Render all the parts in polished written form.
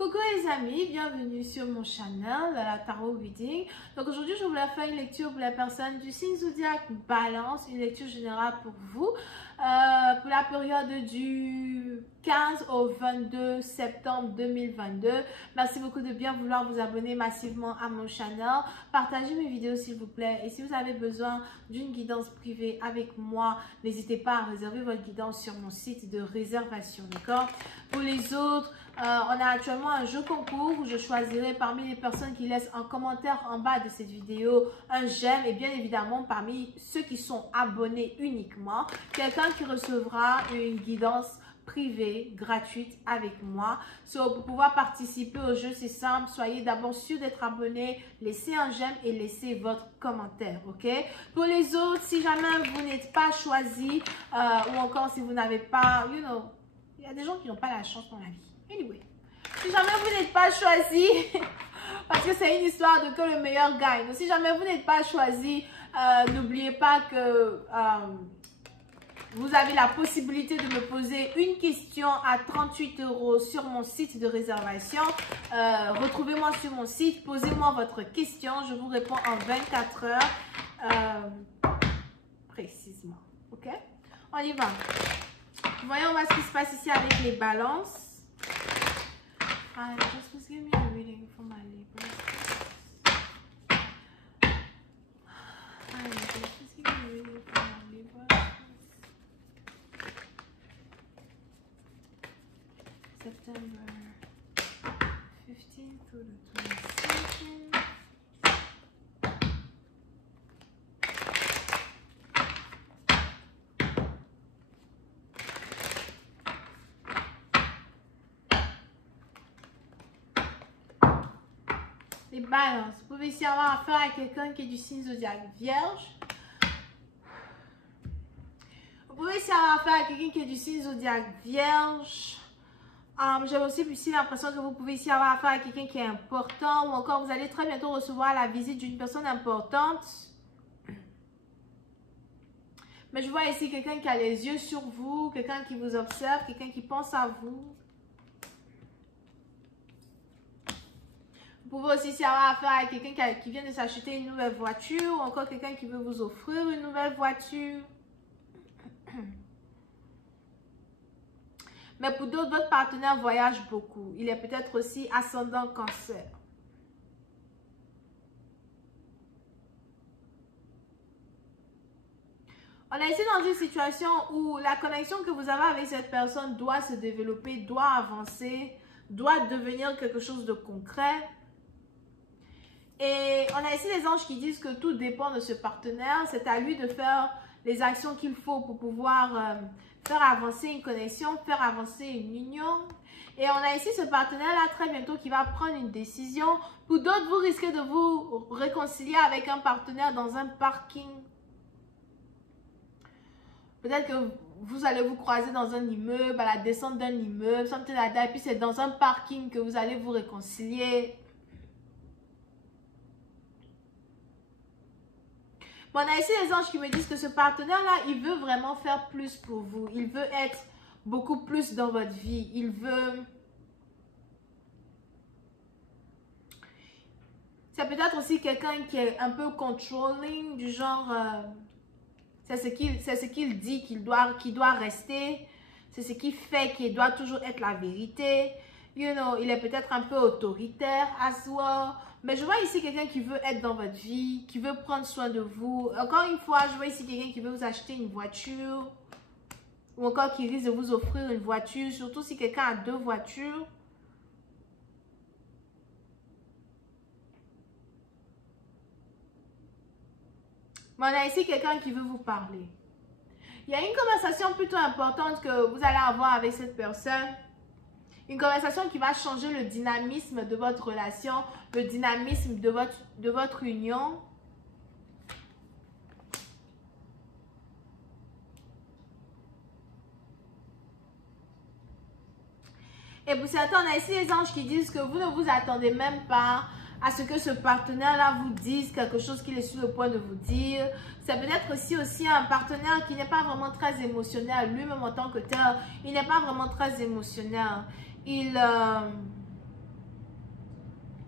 Coucou les amis, bienvenue sur mon channel, la Tarot Reading. Donc aujourd'hui, je voulais faire une lecture pour les personnes du signe zodiaque Balance, une lecture générale pour vous, pour la période du 15 au 22 septembre 2022. Merci beaucoup de bien vouloir vous abonner massivement à mon channel. Partagez mes vidéos s'il vous plaît. Et si vous avez besoin d'une guidance privée avec moi, n'hésitez pas à réserver votre guidance sur mon site de réservation, d'accord? Pour les autres, on a actuellement un jeu concours où je choisirai parmi les personnes qui laissent un commentaire en bas de cette vidéo un j'aime et bien évidemment parmi ceux qui sont abonnés uniquement, quelqu'un qui recevra une guidance privée, gratuite avec moi. Pour pouvoir participer au jeu, c'est simple. Soyez d'abord sûr d'être abonné, laissez un j'aime et laissez votre commentaire, ok? Pour les autres, si jamais vous n'êtes pas choisi ou encore si vous n'avez pas, il y a des gens qui n'ont pas la chance dans la vie. Anyway, si jamais vous n'êtes pas choisi, parce que c'est une histoire de que le meilleur gagne. Donc, si jamais vous n'êtes pas choisi, n'oubliez pas que vous avez la possibilité de me poser une question à 38 € sur mon site de réservation. Retrouvez-moi sur mon site, posez-moi votre question. Je vous réponds en 24 heures précisément. Ok? On y va. Voyons voir ce qui se passe ici avec les balances. Just please give me a reading for my Libra. Just please give me a reading for my Libra. September 15th through the 22nd. Les balances, vous pouvez ici avoir affaire à quelqu'un qui est du signe zodiaque Vierge. Vous pouvez ici avoir affaire à quelqu'un qui est du signe zodiaque Vierge. J'ai aussi ici l'impression que vous pouvez ici avoir affaire à quelqu'un qui est important ou encore vous allez très bientôt recevoir la visite d'une personne importante. Mais je vois ici quelqu'un qui a les yeux sur vous, quelqu'un qui vous observe, quelqu'un qui pense à vous. Vous pouvez aussi ici avoir affaire à quelqu'un qui vient de s'acheter une nouvelle voiture ou encore quelqu'un qui veut vous offrir une nouvelle voiture. Mais pour d'autres, votre partenaire voyage beaucoup. Il est peut-être aussi ascendant Cancer. On est ici dans une situation où la connexion que vous avez avec cette personne doit se développer, doit avancer, doit devenir quelque chose de concret. Et on a ici les anges qui disent que tout dépend de ce partenaire. C'est à lui de faire les actions qu'il faut pour pouvoir faire avancer une connexion, faire avancer une union. Et on a ici ce partenaire-là très bientôt qui va prendre une décision. Pour d'autres, vous risquez de vous réconcilier avec un partenaire dans un parking. Peut-être que vous allez vous croiser dans un immeuble, à la descente d'un immeuble, et puis c'est dans un parking que vous allez vous réconcilier. Bon, on a ici les anges qui me disent que ce partenaire-là, il veut vraiment faire plus pour vous. Il veut être beaucoup plus dans votre vie. Il veut... C'est peut-être aussi quelqu'un qui est un peu controlling, du genre... c'est ce qu'il dit qu'il doit rester. C'est ce qu'il fait qu'il doit toujours être la vérité. Il est peut-être un peu autoritaire as well. Mais je vois ici quelqu'un qui veut être dans votre vie, qui veut prendre soin de vous. Encore une fois, je vois ici quelqu'un qui veut vous acheter une voiture. Ou encore qui risque de vous offrir une voiture. Surtout si quelqu'un a 2 voitures. Mais on a ici quelqu'un qui veut vous parler. Il y a une conversation plutôt importante que vous allez avoir avec cette personne. Une conversation qui va changer le dynamisme de votre relation, le dynamisme de votre union. Et pour certains, on a ici les anges qui disent que vous ne vous attendez même pas à ce que ce partenaire-là vous dise quelque chose qu'il est sur le point de vous dire. C'est peut-être aussi un partenaire qui n'est pas vraiment très émotionnel. Lui-même en tant que tel, il n'est pas vraiment très émotionnel.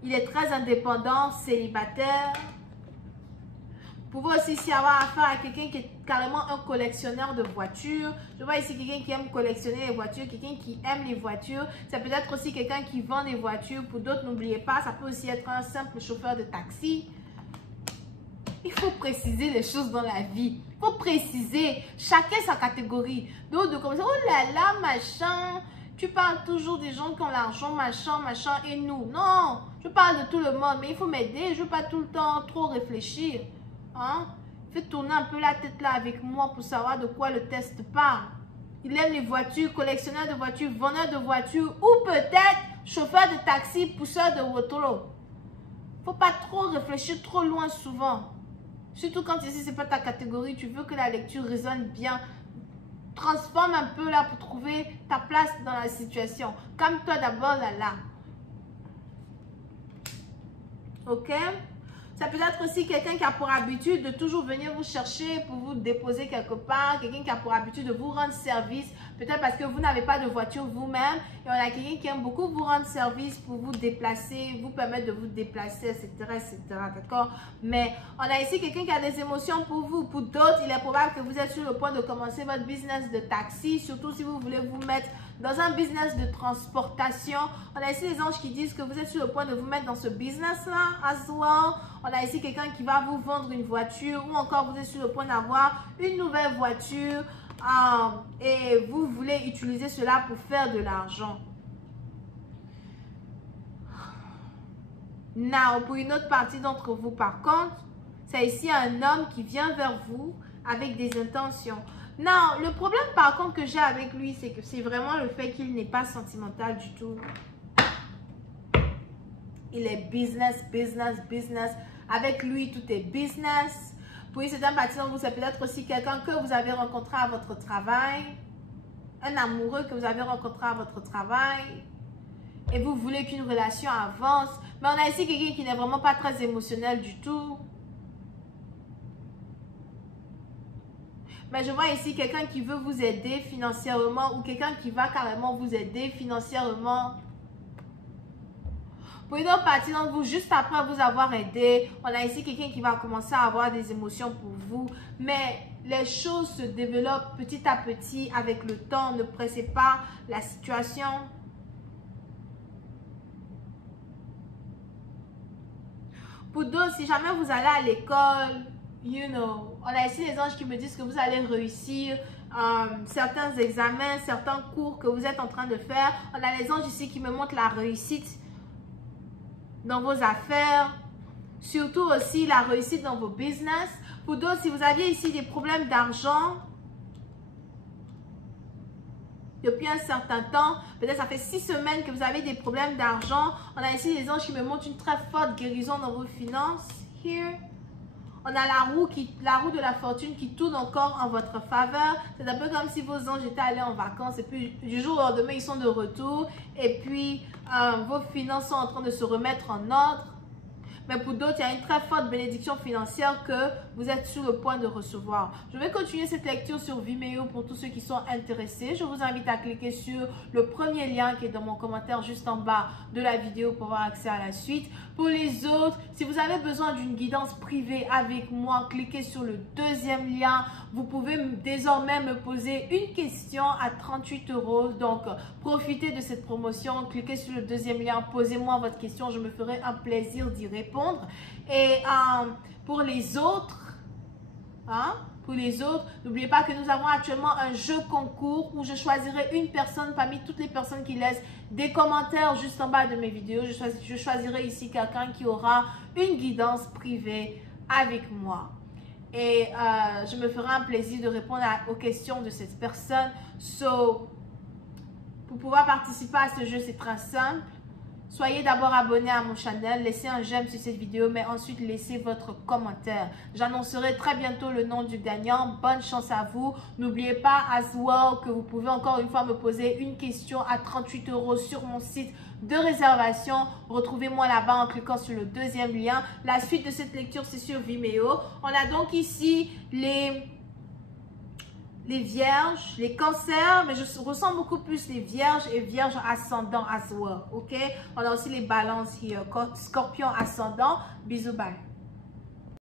Il est très indépendant, célibataire. Vous pouvez aussi ici avoir affaire à quelqu'un qui est carrément un collectionneur de voitures. Je vois ici quelqu'un qui aime collectionner les voitures, quelqu'un qui aime les voitures. Ça peut être aussi quelqu'un qui vend des voitures. Pour d'autres, n'oubliez pas, ça peut aussi être un simple chauffeur de taxi. Il faut préciser les choses dans la vie. Il faut préciser chacun sa catégorie. Donc, de commencer, oh là là, machin, tu parles toujours des gens qui ont l'argent, machin, machin, et nous. Non, je parle de tout le monde, mais il faut m'aider. Je ne veux pas tout le temps trop réfléchir. Hein? Faites tourner un peu la tête là avec moi pour savoir de quoi le test parle. Il aime les voitures, collectionneur de voitures, vendeur de voitures ou peut-être chauffeur de taxi, pousseur de rotolo. Faut pas trop réfléchir trop loin souvent. Surtout quand ici c'est pas ta catégorie, tu veux que la lecture résonne bien. Transforme un peu là pour trouver ta place dans la situation. Calme-toi d'abord là. Ok? Ça peut être aussi quelqu'un qui a pour habitude de toujours venir vous chercher pour vous déposer quelque part. Quelqu'un qui a pour habitude de vous rendre service. Peut-être parce que vous n'avez pas de voiture vous-même. Et on a quelqu'un qui aime beaucoup vous rendre service pour vous déplacer, vous permettre de vous déplacer, etc. etc. D'accord? Mais on a ici quelqu'un qui a des émotions pour vous. Pour d'autres, il est probable que vous êtes sur le point de commencer votre business de taxi. Surtout si vous voulez vous mettre dans un business de transportation. On a ici les anges qui disent que vous êtes sur le point de vous mettre dans ce business-là, as well. On a ici quelqu'un qui va vous vendre une voiture ou encore vous êtes sur le point d'avoir une nouvelle voiture et vous voulez utiliser cela pour faire de l'argent. Now, pour une autre partie d'entre vous, par contre, c'est ici un homme qui vient vers vous avec des intentions. Non, le problème par contre que j'ai avec lui, c'est que c'est vraiment le fait qu'il n'est pas sentimental du tout. Il est business, business, business. Avec lui, tout est business. Pour une certaine partie d'entre vous, c'est peut-être aussi quelqu'un que vous avez rencontré à votre travail. Un amoureux que vous avez rencontré à votre travail. Et vous voulez qu'une relation avance. Mais on a ici quelqu'un qui n'est vraiment pas très émotionnel du tout. Mais je vois ici quelqu'un qui veut vous aider financièrement ou quelqu'un qui va carrément vous aider financièrement. Pour une autre partie d'entre vous, juste après vous avoir aidé, on a ici quelqu'un qui va commencer à avoir des émotions pour vous. Mais les choses se développent petit à petit avec le temps. Ne pressez pas la situation. Pour d'autres, si jamais vous allez à l'école, you know, on a ici les anges qui me disent que vous allez réussir certains examens, certains cours que vous êtes en train de faire. On a les anges ici qui me montrent la réussite dans vos affaires, surtout aussi la réussite dans vos business. Pour d'autres, si vous aviez ici des problèmes d'argent depuis un certain temps, peut-être ça fait 6 semaines que vous avez des problèmes d'argent, on a ici les anges qui me montrent une très forte guérison dans vos finances. Here. On a la roue de la fortune qui tourne encore en votre faveur. C'est un peu comme si vos anges étaient allés en vacances et puis du jour au lendemain, ils sont de retour. Et puis, vos finances sont en train de se remettre en ordre. Mais pour d'autres, il y a une très forte bénédiction financière que vous êtes sur le point de recevoir. Je vais continuer cette lecture sur Vimeo pour tous ceux qui sont intéressés. Je vous invite à cliquer sur le premier lien qui est dans mon commentaire juste en bas de la vidéo pour avoir accès à la suite. Pour les autres, si vous avez besoin d'une guidance privée avec moi, cliquez sur le deuxième lien. Vous pouvez désormais me poser une question à 38 €. Donc, profitez de cette promotion. Cliquez sur le deuxième lien. Posez-moi votre question. Je me ferai un plaisir d'y répondre. Et pour les autres, n'oubliez pas que nous avons actuellement un jeu concours où je choisirai une personne parmi toutes les personnes qui laissent des commentaires juste en bas de mes vidéos. Je choisirai ici quelqu'un qui aura une guidance privée avec moi. Et je me ferai un plaisir de répondre aux questions de cette personne. Pour pouvoir participer à ce jeu, c'est très simple. Soyez d'abord abonné à mon channel, laissez un j'aime sur cette vidéo, mais ensuite laissez votre commentaire. J'annoncerai très bientôt le nom du gagnant. Bonne chance à vous. N'oubliez pas, as well, que vous pouvez encore une fois me poser une question à 38 € sur mon site de réservation. Retrouvez-moi là-bas en cliquant sur le deuxième lien. La suite de cette lecture, c'est sur Vimeo. On a donc ici les vierges, les cancers, mais je ressens beaucoup plus les vierges et vierges ascendant as well, ok? On a aussi les balances here, scorpion ascendant, bisous, bye.